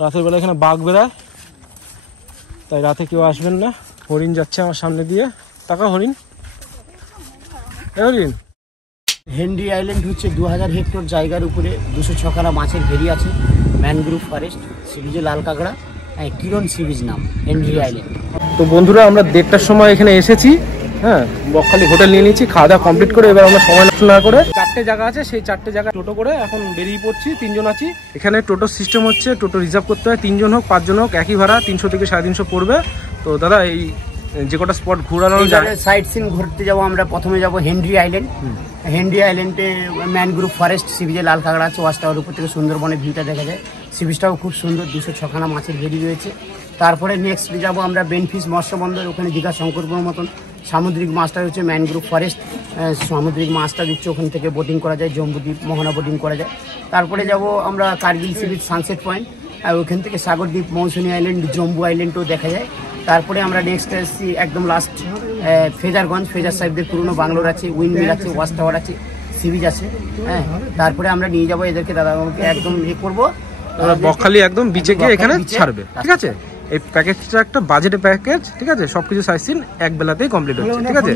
রাতের বেলা এখানে বাঘ বেড়ায়, তাই রাতে কেউ আসবেন না। হরিণ যাচ্ছে আমার সামনে দিয়ে, টাকা হরিণ। হরিণ হেনরি আইল্যান্ড হচ্ছে 2000 হেক্টর জায়গার উপরে 206 খানা মাছের ভেরি আছে, ম্যানগ্রোভ ফরেস্ট, সি বিচে লাল কাঁকড়া, কিরণ সি বিচ নাম হেনরি আইল্যান্ড। তো বন্ধুরা আমরা 1:30টার সময় এখানে এসেছি, হ্যাঁ বকখালি হোটেল নিয়ে নিয়েছি। খাওয়া দাওয়া কমপ্লিট করে এবার আমরা সময় নষ্ট না করে 4টে জায়গা আছে, সেই 4টে জায়গা টোটো করে এখন বেরিয়ে পড়ছি। 3 জন আছি এখানে। টোটো সিস্টেম হচ্ছে টোটো রিজার্ভ করতে হয়, 3 জন হোক 5 জন হোক একই ভাড়া 300 থেকে 350 পড়বে। তো দাদা এই যে কটা স্পট ঘোরানো যায়, সাইট সিন ঘুরতে যাবো আমরা। প্রথমে যাব হেনরি আইল্যান্ড। হেনরি আইল্যান্ডে ম্যানগ্রোভ ফরেস্ট, সি বিচে লাল কাঁকড়া আছে, ওয়াচ টাওয়ার উপর থেকে সুন্দরবনের ভিউটা দেখা যায়। সি বিচটাও খুব সুন্দর, 206 খানা মাছের ভেরি রয়েছে। তারপরে নেক্সট যাব আমরা বেনফিস মৎস্য বন্দর, ওখানে দীঘা শঙ্করপুর মতন সামুদ্রিক মাছটা হচ্ছে ম্যানগ্রোভ ফরেস্ট, সামুদ্রিক মাছটা দিচ্ছে, ওখান থেকে বোটিং করা যায়, জম্বুদ্বীপ মোহনা বোটিং করা যায়। তারপরে যাব আমরা Kargil sea beach sunset point, আর ওখান থেকে সাগরদ্বীপ, মৌসুনী আইল্যান্ড, জম্বু আইল্যান্ডও দেখা যায়। তারপরে আমরা নেক্সট আসছি একদম লাস্ট ফেজারগঞ্জ, ফেজার সাহেবদের পুরনো বাংলোর আছে, উইন্ডমিল আছে, ওয়াচ টাওয়ার আছে, সি বিচ আছে। হ্যাঁ, তারপরে আমরা নিয়ে যাবো এদেরকে, দাদাকে একদম করবো বকখালি একদম বিচে গিয়ে এখানে ছাড়বে, ঠিক আছে? এই প্যাকেজটা একটা বাজেটের প্যাকেজ, ঠিক আছে? সবকিছু সাইজ সিন এক বেলাতেই কমপ্লিট হচ্ছে, ঠিক আছে?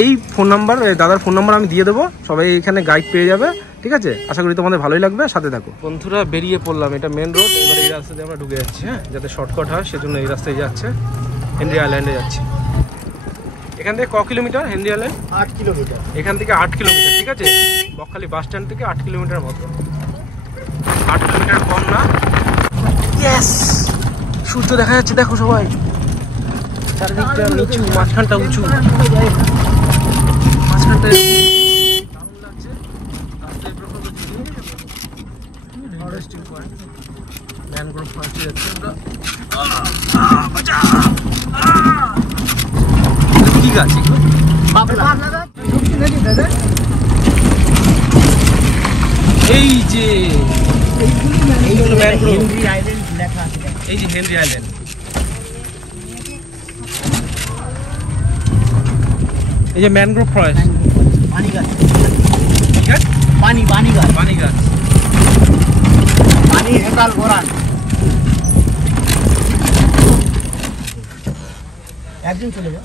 এই ফোন নাম্বার, দাদার ফোন নাম্বার আমি দিয়ে দেবো, সবাই এখানে গাইড পেয়ে যাবে, ঠিক আছে? আশা করি তোমাদের ভালোই লাগবে, সাথে থাকো। বন্ধুরা বেরিয়ে পড়লাম, এটা মেন রোড। এবার এই রাস্তা দিয়ে আমরা ঢুকে যাচ্ছি, হ্যাঁ, যাতে শর্টকাট হয় সেজন্য এই রাস্তায় যাচ্ছে। হেনরি আইল্যান্ডে যাচ্ছি। এখান থেকে ক কিলোমিটার হেনরি আইল্যান্ড? 8 কিলোমিটার। এখান থেকে 8 কিলোমিটার, ঠিক আছে? বকখালি বাস স্ট্যান্ড থেকে 8 কিলোমিটার মতো, 8 কিলোমিটার কম না। ইয়েস, সূর্য দেখা যাচ্ছে, দেখো সবাই। চারিদিকটা নিচু, মাঝখানটা উঁচু, মাঝখানটা ম্যানগ্রোভ ফরেস্টে যাচ্ছি আমরা। কি গাছ এগুলো? এই যে এইগুলো ম্যানগ্রোভ, হেনরি আইল্যান্ড লেখা আছে, এই যে হেনরি আইল্যান্ড। এই যে ম্যানগ্রোভ ফরেস্ট, পানি গাছ, ঠিক আছে? পানি গাছ, পানি গাছ, পানি হেতাল গোরান। একদিন চলে যাও।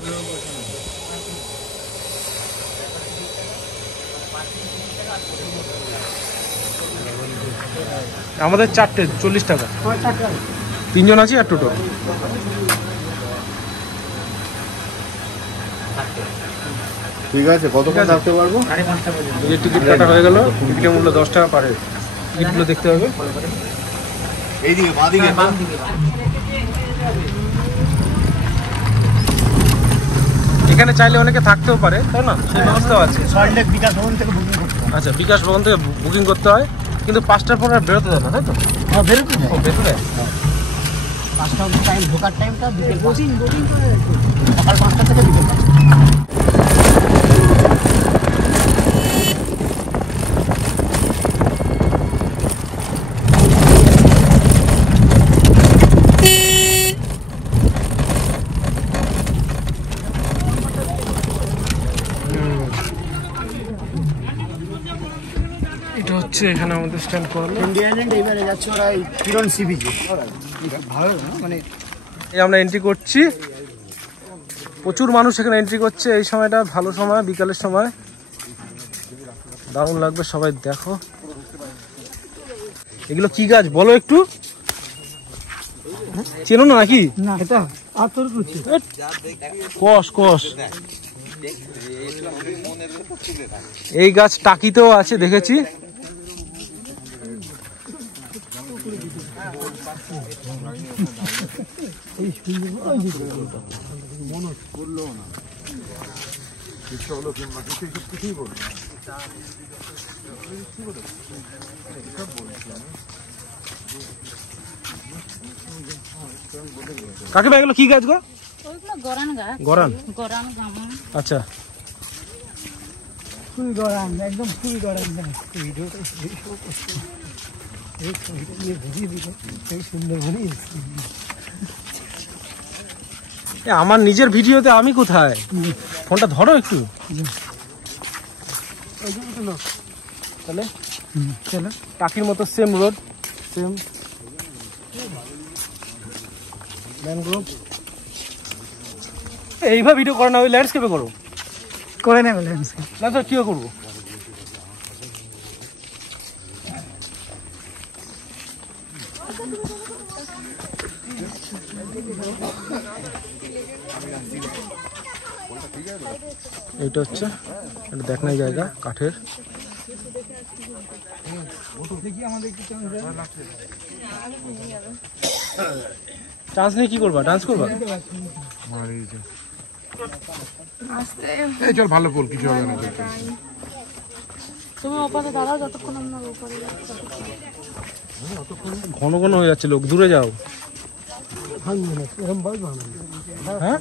আমাদের 4টে 40 টাকা, 3 জন আছি আর টোটো। ঠিক আছে, কতক্ষণ থাকতে পারবো? এই যে টিকিট কাটা হয়ে গেল, টিকিটের মূল্য 10 টাকা পার হেড। টিকিটগুলো দেখতে হবে। এইদিকে বাঁদিকে, এখানে চাইলে অনেকে থাকতেও পারে, তাই না? সেই ব্যবস্থাও আছে। সল্টলেক বিকাশ ভবন থেকে বুকিং করতে হবে। আচ্ছা, বিকাশ ভবন থেকে বুকিং করতে হয়, কিন্তু 5টার পর আর বেরোতে দেয় না, তাই তো? হ্যাঁ, বেরোতে যায়। বেরোতে দেয়। 5টা অবধি টাইম, ঢোকার টাইমটা বিকেল সকাল 5টা থেকে বিকেল 5টা। এটা হচ্ছে এখানে আমাদের স্ট্যান্ড করালো। হেনরি আইল্যান্ড এবারে যাচ্ছে ওরা এই কিরণ সি বিচে। ভালো না, মানে এই আমরা এন্ট্রি করছি, প্রচুর মানুষ এখানে এন্ট্রি করছে। এই সময়টা ভালো সময়, বিকালের সময়, দারুণ লাগবে। সবাই দেখো এগুলো কি গাছ বলো একটু, চেনো না নাকি? এটা আতর কুচি, কস কস। এই গাছ টাকিতেও আছে, দেখেছি। কাকিমা এগুলো কি গাছ গো? গরান গাছ। গরান, গরান গামা। আচ্ছা। ফুল গরান, একদম ফুল গরান গাছ। আমার নিজের ভিডিওতে আমি কোথায়? ফোনটা ধরো একটু, তাহলে চলো। টাকির মতো সেম রোড, সেম ম্যানগ্রোভ। এইভাবে ভিডিও করো না, ওই ল্যান্ডস্কেপে করো। করে নেবে ল্যান্ডস্কেপ। না স্যার কী করবো? এইটা হচ্ছে একটা দেখনাই জায়গা কাঠের। ডান্স নিয়ে কি করবা? ডান্স করবা? এই চল ভালো পোল, কিছু হবে না। তুমি ওপারে দাঁড়াও যতক্ষণ আমরা ওপারে যাচ্ছি। ঘন ঘন হয়ে যাচ্ছে লোক, দূরে যাও। হ্যাঁ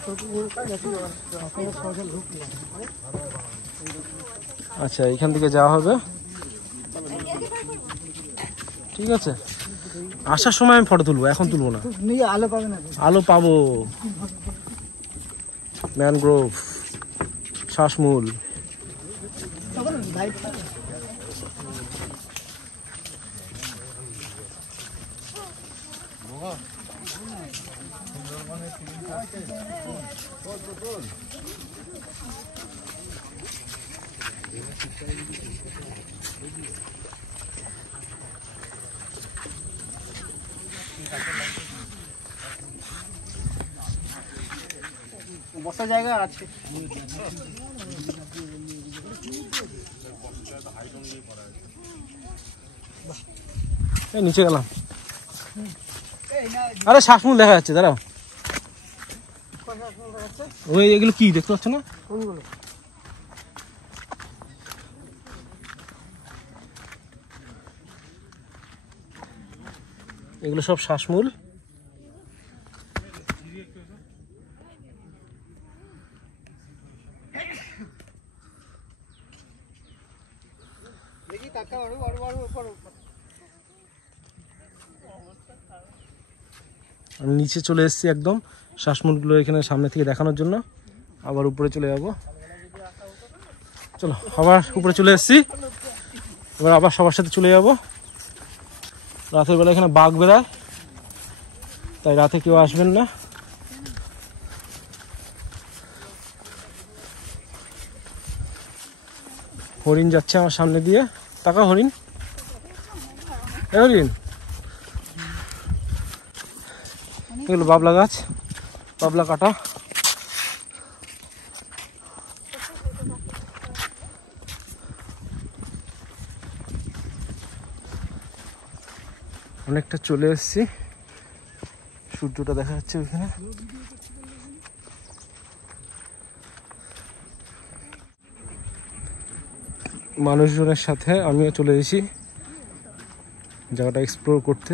আচ্ছা, এখান থেকে যাওয়া হবে, ঠিক আছে। আসার সময় আমি ফটো তুলবো, এখন তুলবো না। আলো পাবে না, আলো পাবো। ম্যানগ্রোভ, শ্বাসমূল, বসার জায়গা আছে। নিচে গেলাম। আরে শ্বাসমূল দেখা যাচ্ছে, দাঁড়াও। ওই এগুলো কি দেখতে পাচ্ছ না? এগুলো সব শ্বাসমূল। আমি নিচে চলে এসেছি একদম, শ্বাসমূলগুলো এখানে সামনে থেকে দেখানোর জন্য। আবার উপরে চলে যাব, চলো। আবার উপরে চলে এসেছি, এবার আবার সবার সাথে চলে যাব। রাতের বেলা এখানে বাঘ বেড়ায়, তাই রাতে কেউ আসবেন না। হরিণ যাচ্ছে আমার সামনে দিয়ে, তাকা হরিণ, হরিণ। এগুলো বাবলা গাছ, বাবলা কাটা। অনেকটা চলে এসেছি, সূর্যটা দেখা যাচ্ছে ওইখানে। মানুষজনের সাথে আমিও চলে এসেছি জায়গাটা এক্সপ্লোর করতে।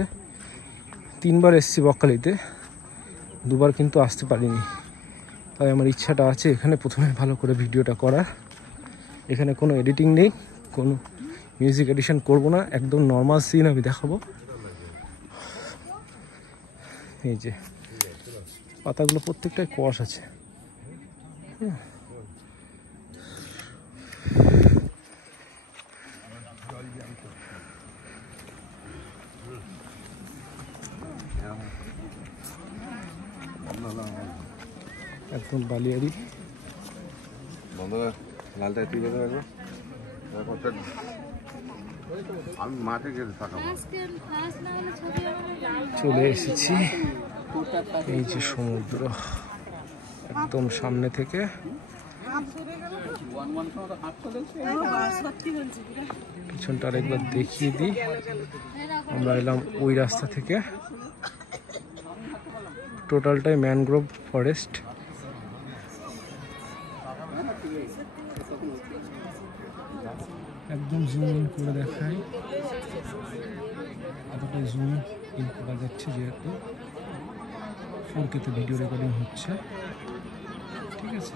3 বার এসেছি বকখালিতে, 2 বার কিন্তু আসতে পারিনি। তাই আমার ইচ্ছাটা আছে এখানে প্রথমে ভালো করে ভিডিওটা করার। এখানে কোনো এডিটিং নেই, কোনো মিউজিক এডিশন করব না, একদম নর্মাল সিন আমি দেখাবো। এই যে পাতাগুলো প্রত্যেকটাই কোয়াশ আছে। একদম বালিয়ারি। লালটা তুলে দেবো, আমি মাঠে গেলে তাকাবো। চলে এসেছি, এই যে সমুদ্র একদম সামনে থেকে। পিছনটা আরেকবার দেখিয়ে দিই। আমরা এলাম ওই রাস্তা থেকে। টোটালটাই ম্যানগ্রোভ ফরেস্ট। একদম জুম ইন করে দেখাই, এতটা জুম ইন করা যাচ্ছে যেহেতু 4K তে ভিডিও রেকর্ডিং হচ্ছে, ঠিক আছে।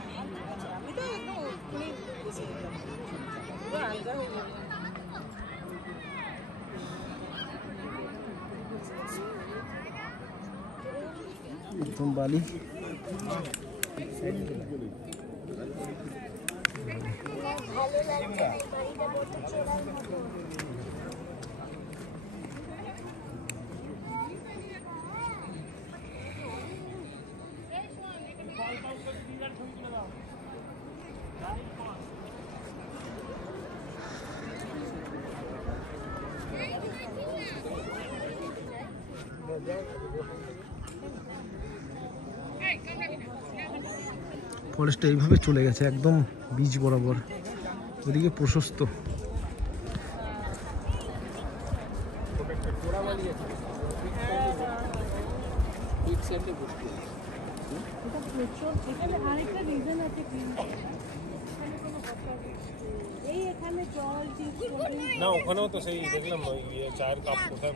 একদম বালি। ফরেস্টটা এইভাবে চলে গেছে একদম বিচ বরাবর, ওদিকে প্রশস্ত। না ওখানেও তো সেই দেখলাম ওই চায়ের কাপ কোথায়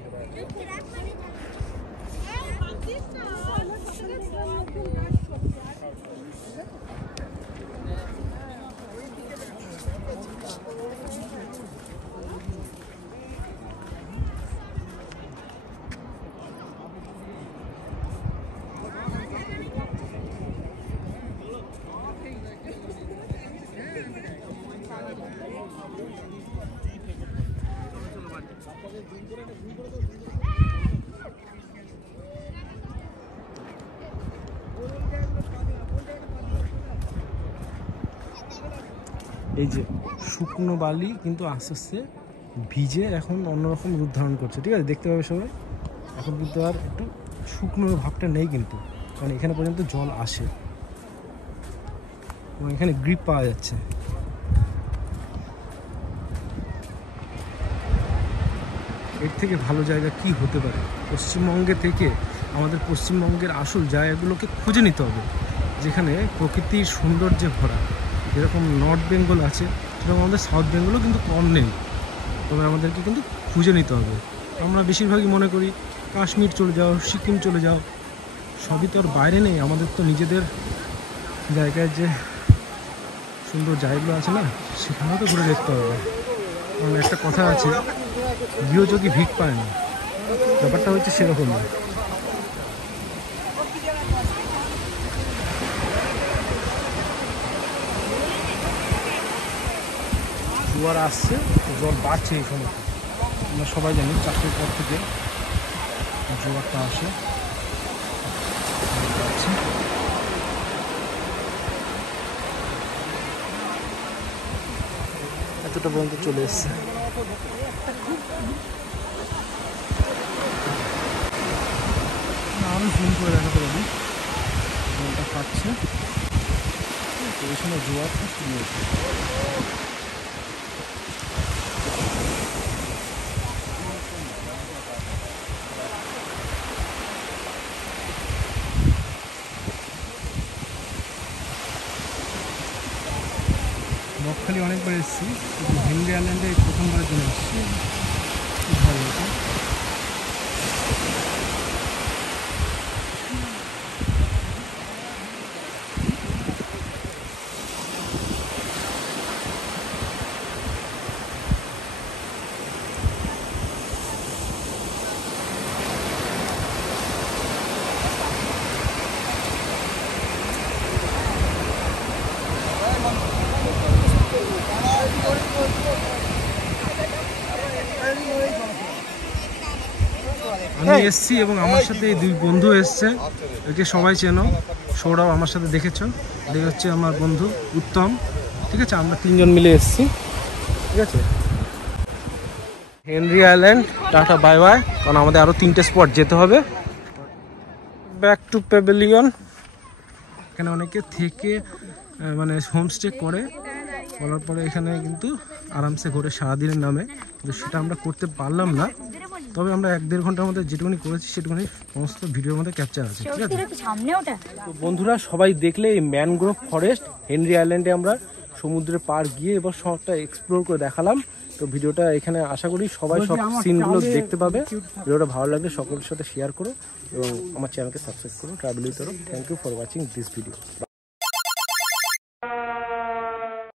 এই যে শুকনো বালি কিন্তু আস্তে আস্তে ভিজে এখন অন্যরকম রূপ ধারণ করছে, ঠিক আছে, দেখতে পাবে সবাই। এখন কিন্তু আর একটু শুকনো ভাবটা নেই কিন্তু, কারণ এখানে পর্যন্ত জল আসে এবং এখানে গ্রিপ পাওয়া যাচ্ছে। এর থেকে ভালো জায়গা কি হতে পারে? পশ্চিমবঙ্গে থেকে আমাদের পশ্চিমবঙ্গের আসল জায়গাগুলোকে খুঁজে নিতে হবে, যেখানে প্রকৃতির সৌন্দর্যে ভরা। যেরকম নর্থ বেঙ্গল আছে, সেরকম আমাদের সাউথ বেঙ্গলও কিন্তু কম নেই। তবে আমাদেরকে কিন্তু খুঁজে নিতে হবে। আমরা বেশিরভাগই মনে করি কাশ্মীর চলে যাও, সিকিম চলে যাও, সবই তো আর বাইরে নেই। আমাদের তো নিজেদের জায়গায় যে সুন্দর জায়গাগুলো আছে না, সেখানেও তো ঘুরে দেখতে হবে। কারণ একটা কথা আছে, গৃহযোগী ভিক পায় না, ব্যাপারটা হচ্ছে সেরকম না। জোয়ার আসছে, জল বাড়ছে এই সময়। আমরা সবাই জানি 4টের পর থেকে জোয়ারটা আসে। এতটা পর্যন্ত চলে এসছে। আরো জুম করে দেখাতে পারি, জলটা খাচ্ছে, এই সময় জোয়ারটা শুরু হচ্ছে। বকখালি অনেকবার এসেছি, কিন্তু হেনরি আইল্যান্ডে প্রথমবারের জন্য এসেছি। খুব ভালো হয়েছে। আমি এসছি এবং আমার সাথে এই 2 বন্ধু এসছে, একে সবাই চেনো, সৌরভ আমার সাথে দেখেছো। এই হচ্ছে আমার বন্ধু উত্তম, ঠিক আছে। আমরা 3 জন মিলে এসছি, ঠিক আছে। Henry island, tata bye bye, কারণ আমাদের আরও 3টে স্পট যেতে হবে। Back to pavilion. এখানে অনেকে থেকে মানে হোমস্টে করে, করার পরে এখানে কিন্তু আরামসে ঘুরে সারাদিনের নামে, কিন্তু সেটা আমরা করতে পারলাম না। তবে আমরা 1-1.5 ঘন্টার মধ্যে যেটুকুনি করেছি সেটুকুনি সমস্ত ভিডিওর মধ্যে ক্যাপচার আছে, ঠিক আছে। তো বন্ধুরা সবাই দেখলে এই ম্যানগ্রোভ ফরেস্ট হেনরি আইল্যান্ডে আমরা সমুদ্রের পার গিয়ে এবার সবটা এক্সপ্লোর করে দেখালাম। তো ভিডিওটা এখানে আশা করি সবাই সব সিনগুলো দেখতে পাবে। ভিডিওটা ভালো লাগলে সকলের সাথে শেয়ার করো এবং আমার চ্যানেলকে সাবস্ক্রাইব করো ট্রাভেলের তরফ। Thank you for watching this video.